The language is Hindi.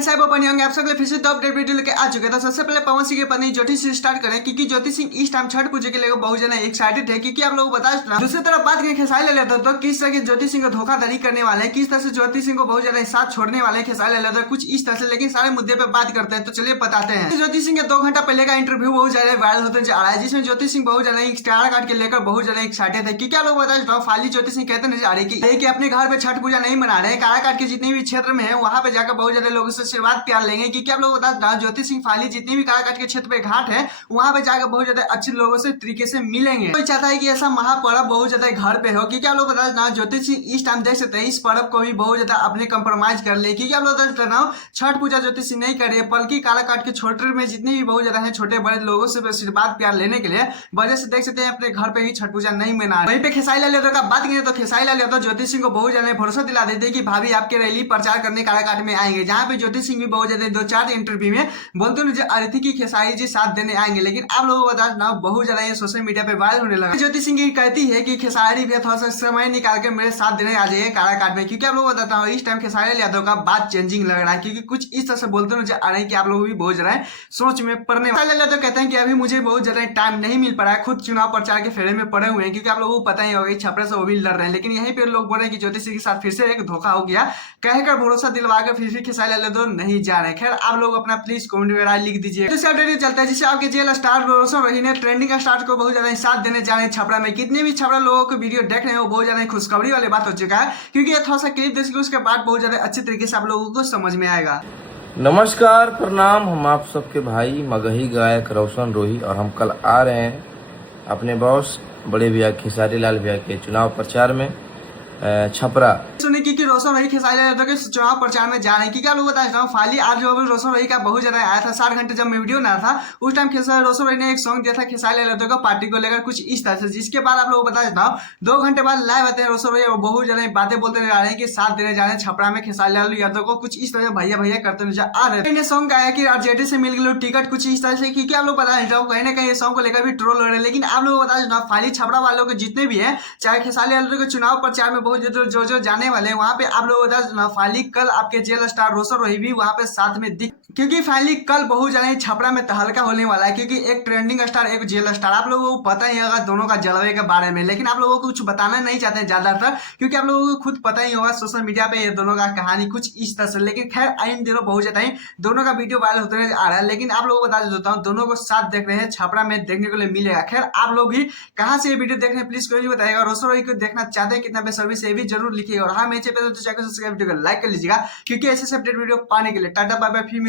फ्रेंड्स आप बनी होंगे आप सबके फिर से अपडेट वीडियो लेके आ चुके हैं। तो सबसे पहले पवन सिंह की पत्नी ज्योति से स्टार्ट करें क्योंकि ज्योति सिंह इस टाइम छठ पूजा के लिए बहुत ज्यादा एक्साइटेड है क्योंकि आप लोग बता दें। दूसरी तरफ बात करें खेसारी ले लेते तो किस तरह की ज्योति सिंह को धोखाधड़ी करने वाले हैं, किस तरह से ज्योति सिंह को बहुत ज्यादा साथ छोड़ने वाले हैं खेसारी ले लेते कुछ इस तरह से। लेकिन सारे मुद्दे पे बात करते हैं तो चलिए बताते हैं। ज्योति सिंह के 2 घंटा पहले का इंटरव्यू बहुत ज्यादा वायरल होते जा रहा है जिसमें ज्योति सिंह बहुत ज्यादा स्टार कार्ड के लेकर बहुत ज्यादा एक्साइटेड है क्योंकि आप लोग बता दें फाली ज्योति सिंह कहते नजर आ रही है कि अपने घर पे छठ पूजा नहीं मना रहे हैं, काराकाट के जितने भी क्षेत्र में है वहां पे जाकर बहुत ज्यादा लोगों से आशीर्वाद प्यार लेंगे क्योंकि आप लोग बता दें ज्योति सिंह फाली जितनी भी काराकाट के क्षेत्र पे घाट है वहां पे जाकर बहुत ज्यादा अच्छे लोगों से तरीके से मिलेंगे। कोई चाहता है कि ऐसा महापर्व बहुत ज्यादा घर पे हो क्योंकि आप लोग बता दें ज्योति सिंह इस टाइम देख सकते हैं इस पर्व को भी बहुत ज्यादा अपने कंप्रोमाइज कर ले क्योंकि आप लोग बता दें छठ पूजा ज्योति सिंह नहीं कर रही है बल्कि काराकाट के छोटे में जितने भी बहुत ज्यादा है छोटे बड़े लोगों से आशीर्वाद प्यार लेने के लिए वजह से देख सकते हैं अपने घर पे ही छठ पूजा नहीं मना। वहीं पे खेसारी लाल यादव का बात करें तो खेसारी लाल यादव ज्योति सिंह को बहुत ज्यादा भरोसा दिला देते हैं कि भाभी आपके रैली प्रचार करने काराकाट में आएंगे, जहां पे ज्योति सिंह भी बहुत ज्यादा 2-4 इंटरव्यू में बोलते हुए आ रही थी कि खेसारी जी साथ देने आएंगे। लेकिन आप लोगों को बता दें बहुत ज्यादा ये सोशल मीडिया पे वायरल होने लगा। ज्योति सिंह की कहती है कि खेसारी भी थोड़ा सा समय निकाल के मेरे साथ देने आ जाइए काराकाट में क्योंकि आप लोग बताता हूँ इस टाइम खेसारी लाल यादव का बात चेंजिंग लग रहा है क्योंकि कुछ इस तरह से बोलते हुए आ रहे हैं कि आप लोग भी बहुत ज्यादा सोच में पड़ने वाले। तो कहते हैं कि अभी मुझे बहुत ज्यादा टाइम नहीं मिल पा रहा है, खुद चुनाव प्रचार के फेरे में पड़े हुए हैं क्योंकि आप लोगों को पता ही होगा छपरा से वो भी लड़ रहे हैं। लेकिन यहीं पे लोग बोल रहे हैं कि ज्योति सिंह के साथ फिर से एक धोखा हो गया, कहकर भरोसा दिलवा कर फिर खेसारी लाल यादव नहीं जा रहे। खैर आप लोग अपना प्लीज कमेंट में राय लिख दीजिए। तो अपडेट चलता है जिससे आपके जेल स्टार रोशन रोही ने ट्रेंडिंग स्टार को बहुत ज्यादा साथ देने जा रहे हैं छपरा में। कितने भी छपरा लोगों को वीडियो देख रहे हैं वो बहुत ज्यादा खुशखबरी वाली बात हो चुका है क्योंकि ये थोड़ा सा क्लिप देख लो उसके बाद बहुत ज्यादा अच्छे तरीके से आप लोगों को समझ में आएगा। नमस्कार प्रणाम, हम आप सबके भाई मगही गायक रोशन रोही और हम कल आ रहे हैं अपने बॉस बड़े भैया खेसारी लाल भैया के चुनाव प्रचार में छपरा सुनिए कि रोशन रोही खेसारी लाल यादव के चुनाव प्रचार में जा रहे हैं क्योंकि आप लोग बता देता हूँ फाली आज जो रोशन रोही का बहुत ज्यादा आया था 60 घंटे जब मैं वीडियो ना था उस टाइम रोशन रोही ने एक सॉन्ग दिया था खेसारी लाल यादव का पार्टी को लेकर कुछ इस तरह से, जिसके बाद आप लोग बता देता हूँ 2 घंटे बाद लाइव आते हैं रोशन रोही और बहुत ज्यादा बातें बोलते जा रहे हैं कि साथ देने जा रहे हैं छपरा में खेसारी लाल यादव को कुछ इस तरह से भैया भैया करते नजर आ रहे हैं। सॉन्ग गाया कि आरजेडी से मिल गए टिकट कुछ इस तरह से क्योंकि आप लोग बता देता हूँ कहीं ना कहीं सॉन्ग को लेकर भी ट्रोल हो रहे हैं। लेकिन आप लोग बता देता फाली छपरा वालों के जितने भी है चाहे खेसारी लाल यादव के चुनाव प्रचार में बहुत जो जाने वाले हैं वहां पे आप लोग फाइनली कल आपके जेल स्टार रोशन रोही भी वहां पे साथ में दिख क्योंकि फाइनली कल बहुत ज्यादा छपरा में तहलका होने वाला है क्योंकि एक ट्रेंडिंग स्टार एक जेल स्टार आप लोगों को पता ही होगा दोनों का जलवे के बारे में। लेकिन आप लोगों को कुछ बताना नहीं चाहते हैं ज्यादातर क्योंकि आप लोगों को खुद पता ही होगा सोशल मीडिया पे ये दोनों का कहानी कुछ इस तरह से। लेकिन खैर इन दिनों बहुत ज्यादा ही दोनों का वीडियो वायरल होते आ रहा है। लेकिन आप लोगों को बता देता हूँ दोनों को साथ देख रहे हैं छपरा में देखने को मिलेगा। खैर आप लोग भी कहाँ से ये वीडियो देख रहे हैं प्लीज कोई बताएगा। रोशन रोही को देखना चाहते हैं कितना बेसब्री से भी जरूर लिखिएगा और हाँ मैं वीडियो को लाइक कर लीजिएगा क्योंकि ऐसे अपडेट वीडियो पाने के लिए टाटा बाय बाय फिर